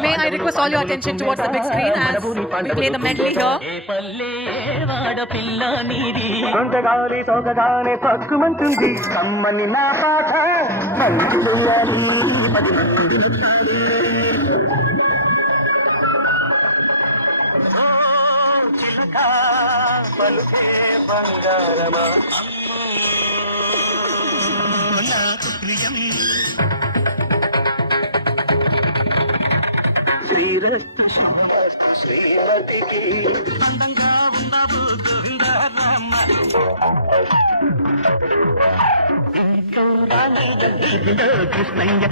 May I request all your attention towards the big screen as we play the medley here. కొంతగాలి సోకగానే పక్కుమంటుంది కమ్మని నా పాట చిలుక పలుకే బంగారమా నాకు ప్రియం శ్రీమతికి అందంగా ఉండవు గోవిందరామ కృష్ణయ్య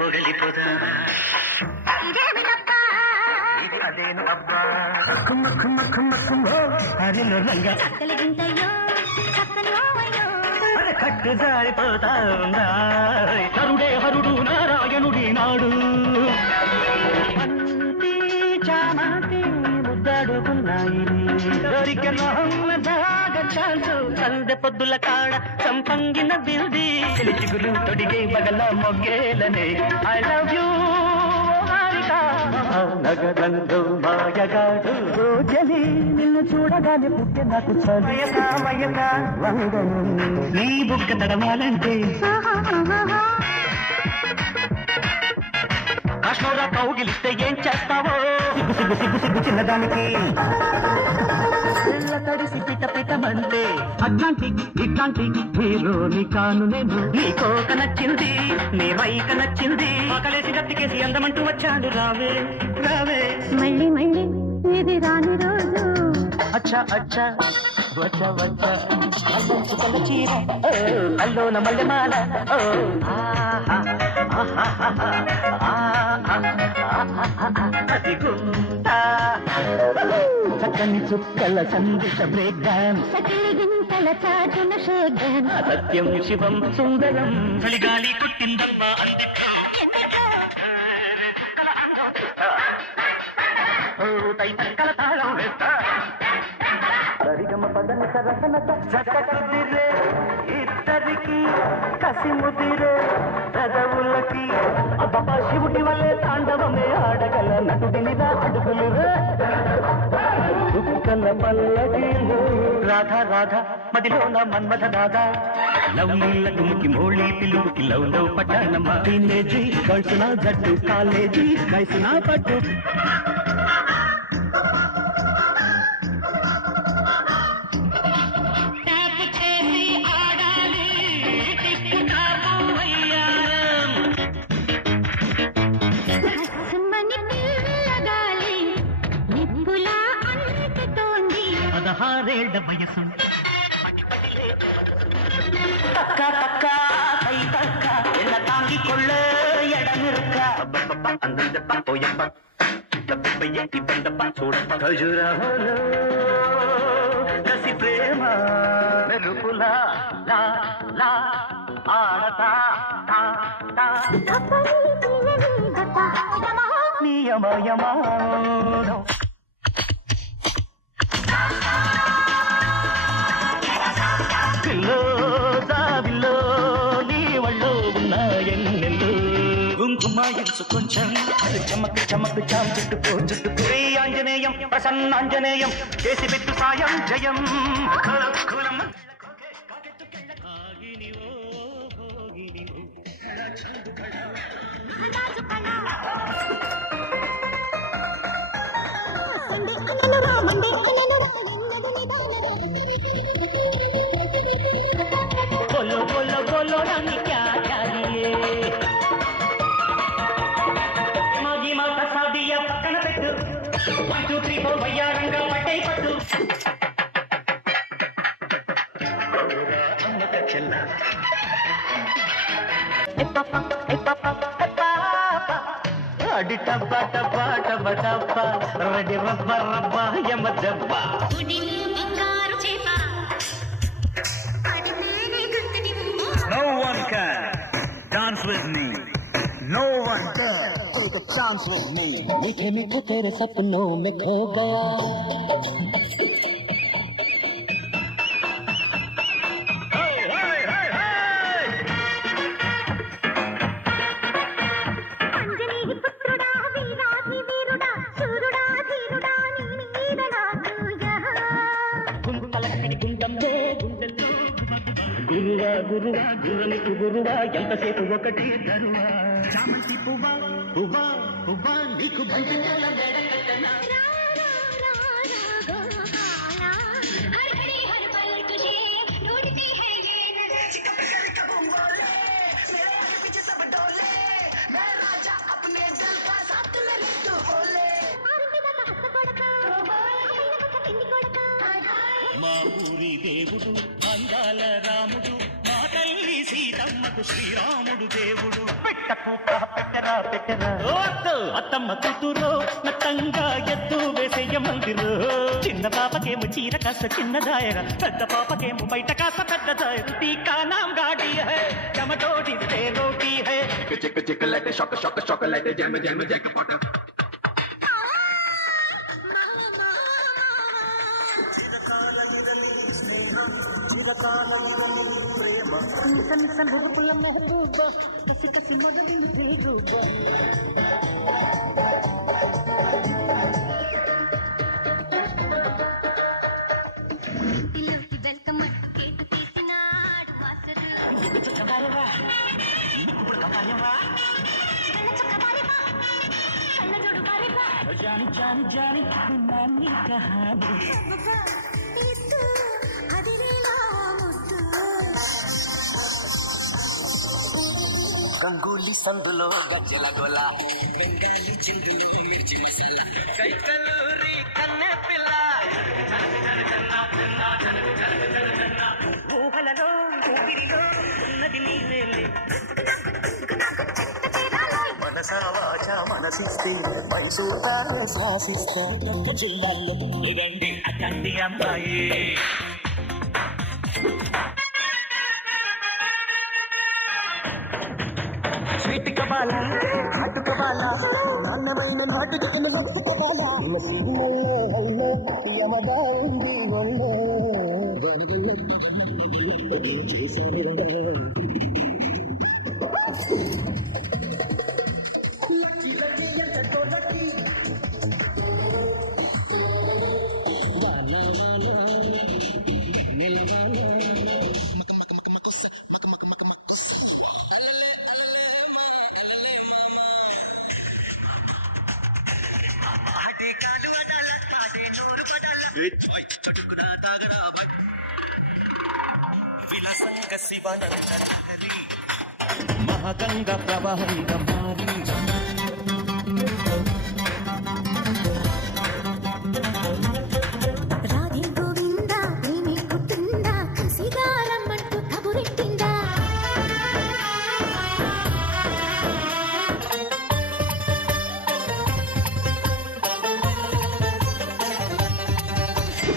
మొగలిపోదా అదేను అబ్బా కుమ్మ కుమ్మ కుమ్మ కుమ్మ హరిలో రంగ కట్టు జారిపోతా హరుడే హరుడు నారాయణుడి నాడు అంతి చామంతి ముద్దాడుకున్నాయి సందె పొద్దుల కాడ సంపంగిన బిల్ది చిగురు తొడిగే బగల మొగ్గేలనే ఐ లవ్ యూ నగరంలో మాయగాడు రోజని నిన్ను చూడగానే పుట్టే నాకు చదయగా వయగా వందను నీ బుక్క తడవాలంటే కాశ్మీరా కౌగిలిస్తే ఏం చేస్తావో సిగ్గు సిగ్గు సిగ్గు సిగ్గు చిన్నదానికి తడిసి పిట పిటమంటే అట్లాంటిక్ ఇట్లాంటిక్ హీరోని కాను నేను నీ కోక నచ్చింది నీ వైక నచ్చింది ఆకలేసి గట్టికేసి అందమంటూ వచ్చాడు రావే రావే మళ్ళీ మళ్ళీ ఇది రాని రోజు అచ్చా అచ్చా వచ్చా వచ్చా అల్లంచుకల చీర అల్లోన మల్లెమాల చక్కని చుక్కల సందేశ బ్రేక్ డాన్స్ గింతల చాటున షేక్ డాన్స్ సత్యం శివం సుందరం చలిగాలి కుట్టిందమ్మా అందుకో తైతక్కల తాళం వేస్తా సరిగమ పదని సరసన చక్కదిరే ఇద్దరికి కసి ముదిరే పెదవులకి అబ్బా శివుడి వల్లే తాండవమే ఆడగల నటుడినిరా అడుగులు దుఃఖల పల్లకి రాధా రాధా మదిలోన మన్మథ రాధా లవ్ నీళ్ళ తుముకి మోళీ పిలుపుకి లవ్ లవ్ పట్టణమా టీనేజీ కలిసిన జట్టు కాలేజీ కలిసిన పట్టు వయసు తక్క తక్క కై తక్క ఎన్న తాంగి కొళ్ళ ఎడమిరుక అందం దెబ్బ పోయప్ప దెబ్బయ్య ఇబ్బందప్ప చూడప్ప ఖజురాహోలో కసి ప్రేమ మెరుపులా లా లా ఆడతా తా తా నియమయమా కుంకుమాయించు కొంచెం చమక్ చమక్ చాం చుట్టుకో చుట్టుకో ఆంజనేయం ప్రసన్నాంజనేయం చేసి పెట్టు సాయం జయం बोलो बोलो बोलो रानी क्या चाहिए मौजी माता सादिया पక్కన పెట్టు 1 2 3 4 వయ్యారంగా పట్టే పట్టు అమ్మక చెల్ల ఏ పాపా అడి టప్ప టప్ప టప్ప టప్ప రెడీ పడితే రబ్బ రబ్బ యమ దెబ్బ. No one can dance with me. No one can take a chance with me. मीठे मीठे तेरे सपनों में खो गया. గురువా గురువా గురునికి గురువా ఎంతసేపు ఒకటి తరువా చామంతి పువ్వా పువ్వా పువ్వా నీకు మా ఊరి దేవుడు అందాల రాముడు మా తల్లి సీతమ్మకు శ్రీరాముడు దేవుడు. పెట్టకు పెట్టరా పెట్టరా అత్తమ్మ కూతురు నత్తంగా ఎద్దు వేసేయ మందిరు. చిన్న పాపకేమో చీర కాస్త చిన్నదాయరా, పెద్ద పాపకేమో బయట కాస్త పెద్దదాయ. టీకా నాం గాడి హై టమటోడిస్తే రోటీ హై. చిక్ చిక్ light shock shock shock light జమ జమ జక పాట. ప్రేమ కసి కసి మొదటి जानी जानी जानी नानी कहा గంగూలీ సందులో గజ్జల గోల బెంగాలీ చిందు కైకలూరి కన్నె పిల్ల ఊహలలో ఊపిరిలో ఉన్నది నీవేలే. మనసా వాచ మనసిస్తే మైసూతా శాసిస్తా జిల్లాల్లో దిగండి అటండి అమ్మాయి. స్వీట్ కబాలా హాటు కబాలా నాన్నమైన నాటు మహాగంగా ప్రవాహంగా మారి రాధే గోవింద ప్రేమి కుట్టింద కసిగారమ్మంటూ కబురెట్టిందా.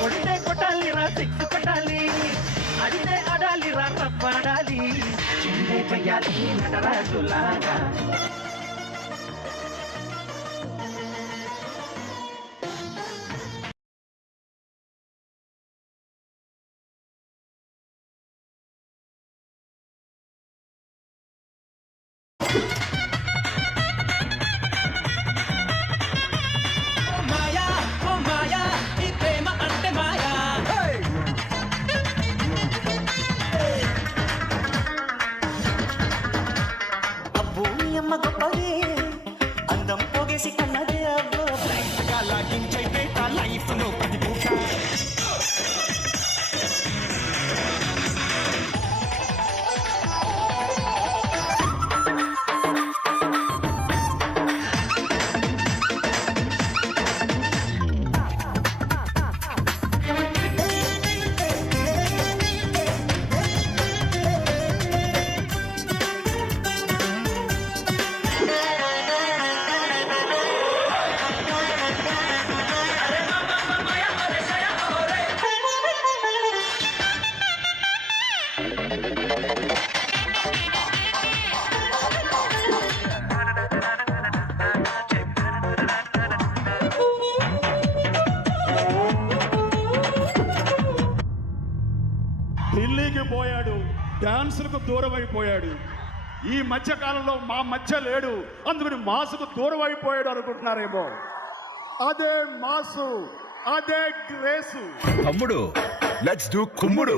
కొడితే కొట్టాలి రా సిక్స్ కొట్టాలి, అడితే ఆడాలి రా తప్పాడాలి, చిందే చెయ్యాలి నటరాజులాగా. గొప్పదే అందం పోగేసి కన్నదే అవ్వ లైఫ్ గా లాగించే బేట లైఫ్ లో ప్రతిభూష. డాన్సులకు దూరం అయిపోయాడు. ఈ మధ్య కాలంలో మా మధ్య లేడు, అందుకని మాసుకు దూరం అయిపోయాడు అనుకుంటున్నారేమో. అదే మాసు, అదే గ్రేసు. తమ్ముడు లెట్స్ డూ కుమ్ముడు.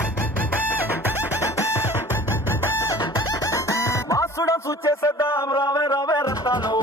మాసుడ సూచేసేద్దాం రావే రావే రత్తాలు.